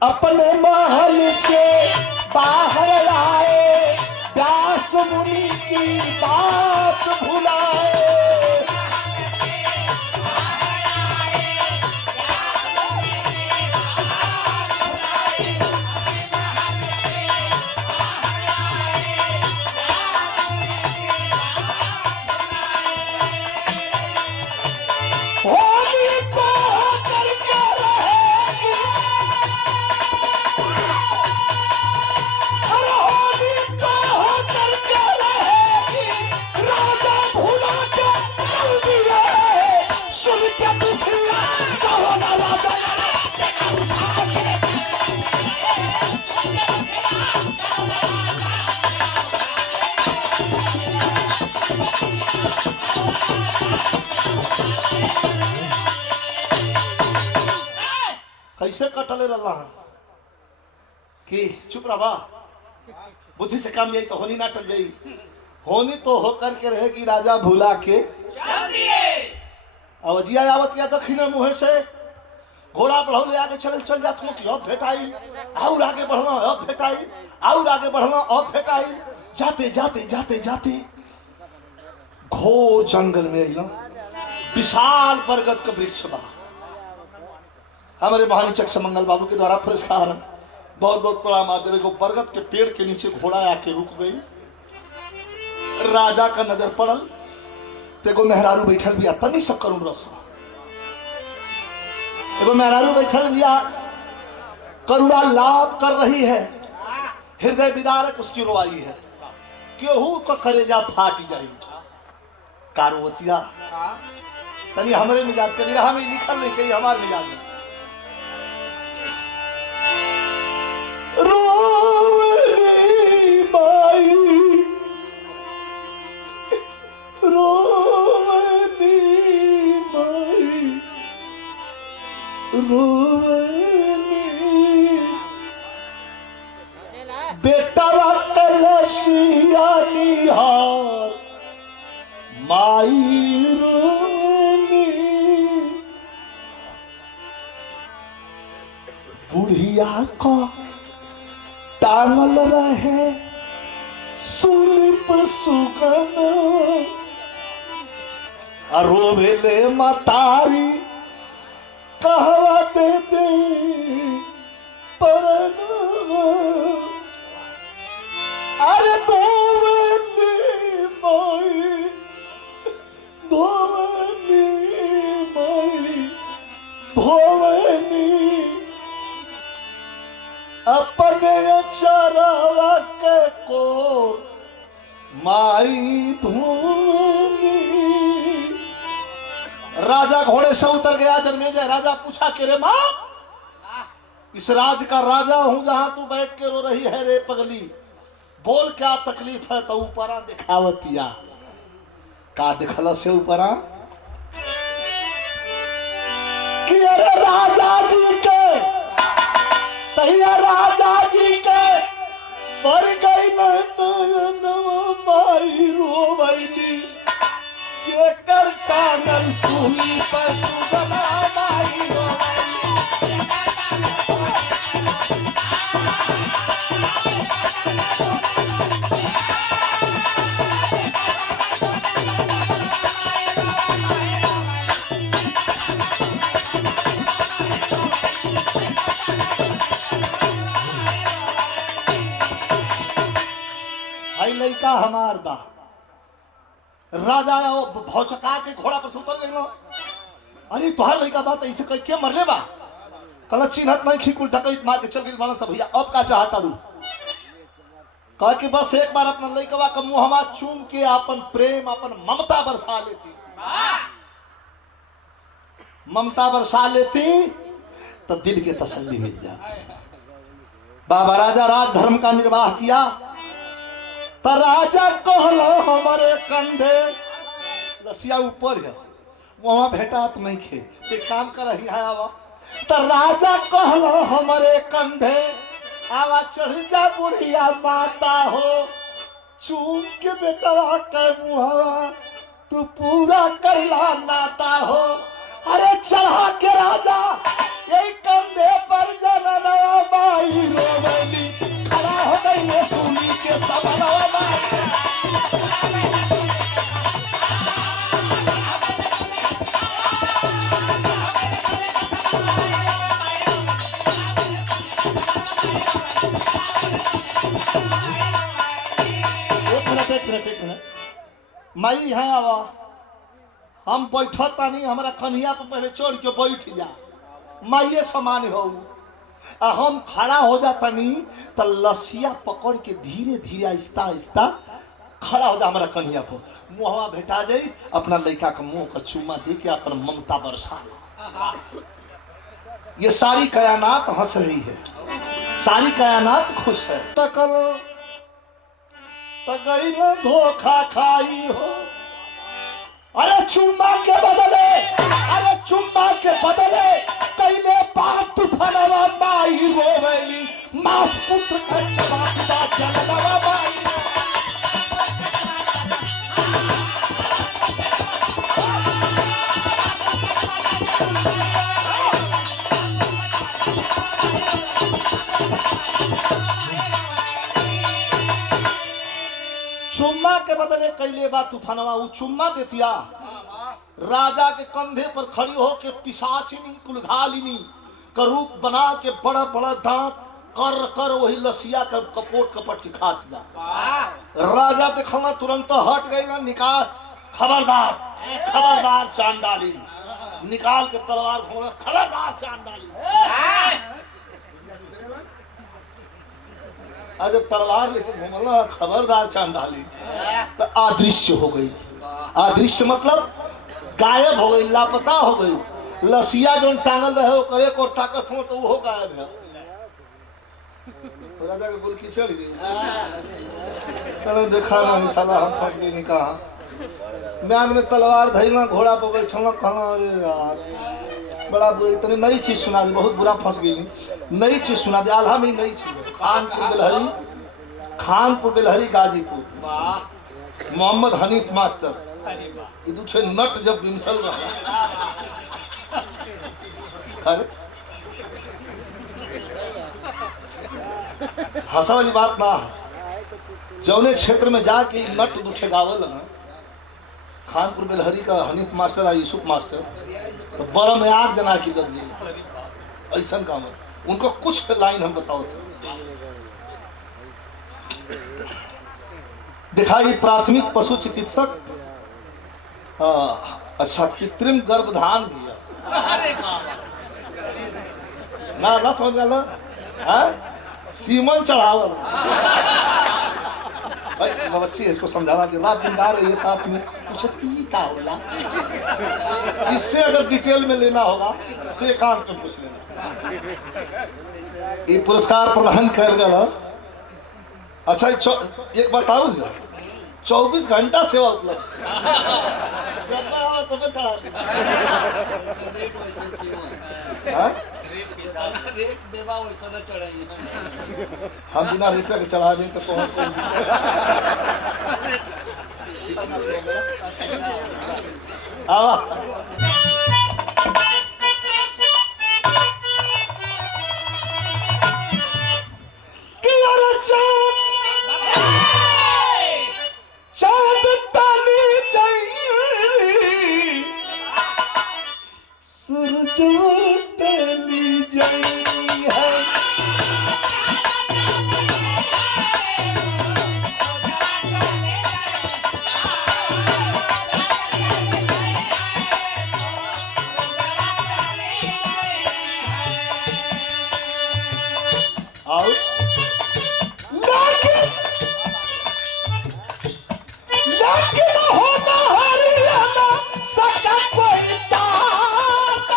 अपने महल से बाहर आए, व्यास मुनि की बात भुलाए। होली को होकर के रहेगी, अरे होली को होकर के रहेगी, राजा भुला के चल दिया, सुन के दुखिया कहो ना राजा। कैसे कटले रहा कि चुप रहा, बुद्धि से काम जाई तो होनी ना टल जाई। होनी तो होकर के रहेगी, राजा भुला के चल दिए। अवजिया आवत या दक्षिण मुहे से घोड़ा बढ़ौले आगे चल जात मुठी अब भेटाई, और आगे बढ़ना अब भेटाई, और आगे बढ़ना अब भेटाई। जाते जाते जाते जाते घोर जंगल में अइला, विशाल बरगद का वृक्ष बा। हमारे महानिचक समंगल बाबू के द्वारा पुरस्कार बहुत बहुत प्रणाम। आज जब बरगद के पेड़ के नीचे घोड़ा आके रुक गई, राजा का नजर पड़ल, तेगो मेहरारू बैठल बिया, तनी सब करूं रस एगो मेहरारू बैठल बिया, करुणा लाभ कर रही है, हृदय विदारक उसकी रोवाई है, केहू को करेजा फाट जाई। कारुवतिया तनी हमरे मिजाज के विरह में लिखल नहीं कही हमार मिजाज में। रोवनी माई, रोवनी माई, रोवनी बेटा कलसिया निहार माई रोवनी। बुढ़िया को टांगल रहे सूली पर सुगन, रोवेले मतारी कहवा दे दे परन। अरे धोवनी माई, धोवनी माई, धोवनी अपने अचरवा के को माई धोनी। राजा घोड़े से उतर गया। जन्मेजय राजा पूछा कि रे मां, इस राज का राजा हूं जहां तू बैठ के रो रही है रे पगली, बोल क्या तकलीफ है। तो ऊपरा दिखावतिया का दिखला से ऊपरा कि अरे राजा जी के तहिया राजा जी के मर गई माई रोवैली, जेकर टांगल सूली पर सुगना माई रोवैली। लड़का हमार बा। राजा भौचका के घोड़ा पर उतर गई। अरे तुहार लड़का बात ऐसे कह के मरले बा, कल चिन्हत नहीं खीकुल डकैत मार के चल गई माना सब। भैया अब का चाहता रू, कह कि बस एक बार अपना लड़कवा का मुंहवा चूम के अपन प्रेम अपन ममता बरसा लेती, ममता बरसा लेती तो दिल के तसल्ली मिल जाए। बाबा राजा राज धर्म का निर्वाह किया तो राजा कहलो हमारे कंधे रसिया ऊपर है, वहां भेटात नहीं खे, ते काम कर रही है। आवा तो राजा कहलो हमारे कंधे, आवा चढ़ जा बुढ़िया माता हो, चूम के बेटवा के मुहवा तू पूरा करला नाता हो। अरे चढ़ा के राजा यही कंधे पर जननवा माई यहाँ आवा, हम बैठत तानी, हमारा कन्हैया पर पहले चढ़ के बैठ जा, माइये समान हो। आ हम खड़ा हो जातानी तो लसिया पकड़ के धीरे धीरे आहिस्ता आहिस्ता खड़ा हो जा हमारा कन्हैया पर, मुहवा भेटा जाई, अपना लड़का का मुंह का चुम्मा दे के अपन ममता बरसा। ये सारी कायनात हंस रही है, सारी कायनात खुश है। तकल तगई न धोखा खाई हो, अरे चुम्मा के बदले, अरे चुम्मा के बदले कईने बात तूफानवा माई रोवेली, मास पुत्र का जवाबदा जनवा माई। चुम्मा के बदले कैले बा तूफानवा, वो चुम्मा देतिया राजा के कंधे पर खड़ी हो के पिशाचिनी कुलघालिनी का रूप बना के बड़ा बड़ा दांत कर कर वही लसिया का कपोट कपट के खा दिया। राजा देखला तुरंत हट गई ना, निकाल, खबरदार खबरदार चांडाली, निकाल के तलवार घोड़ा, खबरदार चांडाली। आज जब तलवार लेके घूमला खबरदार चांडाली, तो अदृश्य हो गई। अदृश्य मतलब गायब हो गई, लापता हो गई। लसिया जो टांगल रहे हो करे और ताकत हो तो वो गायब है। राजा के बोल की चढ़ गई, चलो देखा ना साला हम फंस गई, नहीं कहा म्यान में तलवार धैला, घोड़ा पर बैठल, कहा अरे यार बड़ा इतनी नई चीज सुना दी, बहुत बुरा फंस गई, नई चीज सुना दी। आल्हा में नई चीज, खानपुर बेलहरी गाजीपुर, मोहम्मद हनीफ मास्टर, ये दूसरे नट जब बिमसल रहा। हंसा वाली बात ना, जौने क्षेत्र में जाके नट दूठे गावल ना, खानपुर बेलहरी का हनीफ मास्टर है, यूसुफ मास्टर, तो बड़ा में आग जना की लग गई, ऐसा काम है। उनको कुछ लाइन हम बताओ थे। दिखाई प्राथमिक पशु चिकित्सक, अच्छा कृत्रिम गर्भधान भी है ना समझ लो, सीमन चढ़ावल बच्ची इसको समझाना चाहिए। रात दिन गा रही है साहब में पूछे क्या होला, इससे अगर डिटेल में लेना होगा तो एकांत में पूछ लेना। ये पुरस्कार प्रदान कर गया। अच्छा एक बताऊँ, 24 घंटा सेवा उपलब्ध, हम बिना रेट के चढ़ा दें तो कौन कौन चाँद ताली जाई, सूरज टली जाई है। और लेकिन होता हरियाणा सका कोई बात,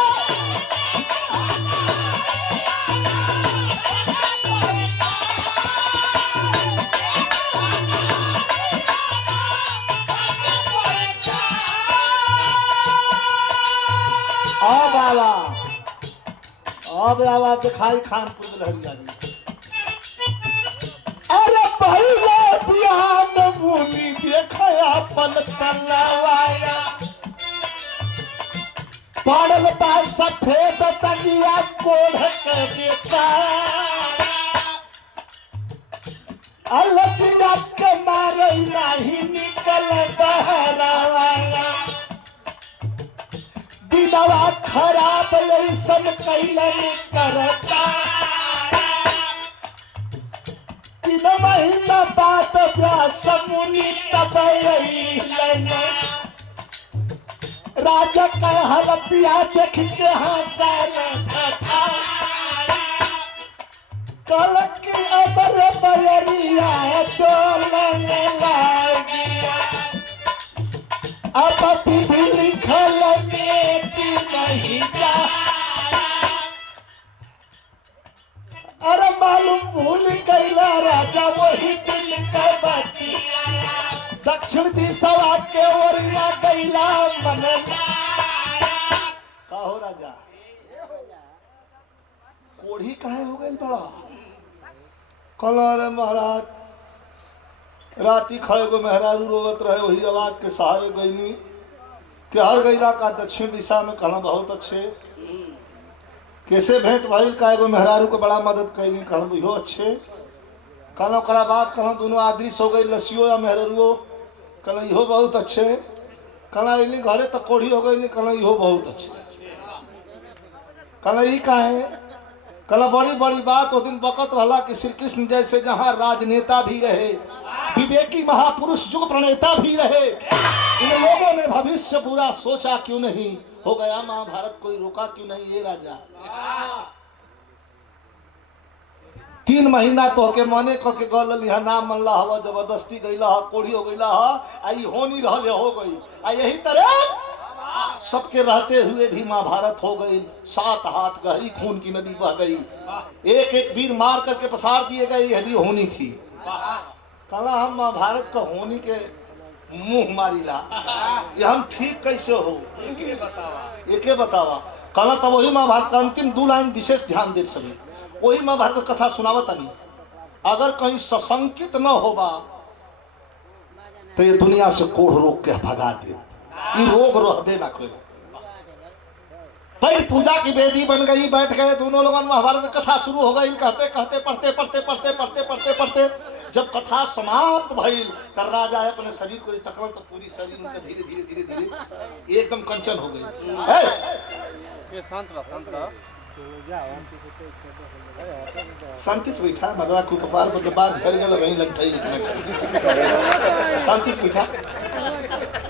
अब आवा दिखाई खानपुर में लहरी। अरे पहले बिहान मुनि देखया पल तलवाया, पड़ल बा सफेद तलिया कोढ़ के बेटा, अलजिया के मारे नहीं निकल बहराया, दिलवा खराब ऐसन कैलन करता, 3 महीना बाद व्यास मुनि तब अइलन राजा कहल पिया देख के हंसल कथा कल की अबर बयरिया डोलन लागिया अब भी लिखल बेटी नहीं जा अरे मालूम भूल गईला राजा वही दिन के बतिया दक्षिण दिशा के ओरिया गईला मन कहो राजा कोढ़ी काहे हो गई बड़ा कल अरे महाराज राती खड़े को मेहरारू रोवत रहे वही आवाज के सहारे गईनी कि हर गईला का दक्षिण दिशा में कहना बहुत अच्छे कैसे भेंट भइल का एगो मेहरारू को बड़ा मदद कैली कहना इहो अच्छे कहना ओकरा बाद कहना दोनों आदृश हो गई लसियो या मेहरारूओ कहना इहो बहुत अच्छे कहना इली घरे तक कोढ़ी हो गई कहना इहो बहुत अच्छे कहना ई काहे कहना बड़ी बड़ी बात उस दिन बकत रहला कि श्री कृष्ण जैसे जहाँ राजनेता भी रहे विवेकी महापुरुष युग प्रणेता भी रहे इन लोगों ने भविष्य बुरा सोचा क्यों नहीं हो गया महाभारत कोई रोका क्यों नहीं ये राजा 3 महीना तो के मने को के गल यहाँ नाम मनला हवा जबरदस्ती गईला कोढ़ी हो गईला आई हो नहीं रहल हो गई आ यही तरह सबके रहते हुए भी महाभारत हो गई 7 हाथ गहरी खून की नदी बह गई एक एक वीर मार करके पसार दिए गए यह भी होनी थी कहला हम महाभारत का होनी के मुंह मारीला ये हम ठीक कैसे हो एके बतावा कहला तब वही महाभारत का अंतिम 2 लाइन विशेष ध्यान दे सभी वही महाभारत कथा सुनावत नहीं अगर कहीं सशंकित न होगा तो ये दुनिया से कोढ़ रोक के भगा दे ये रोग रहबे ना कोई फिर पूजा की वेदी बन गई बैठ गए दोनों लोगों महाभारत कथा शुरू हो गई कहते कहते पढ़ते पढ़ते पढ़ते पढ़ते पढ़ते पढ़ते जब कथा समाप्त भइल तब राजा अपने शरीर को तकरन तो पूरी शरीर उनका धीरे धीरे धीरे धीरे एकदम कंचन हो गई ये शांत रह शांति से बैठा मदरा कुल कपाल पर के बार झड़ गया वहीं लंठाई इतना शांति से बैठा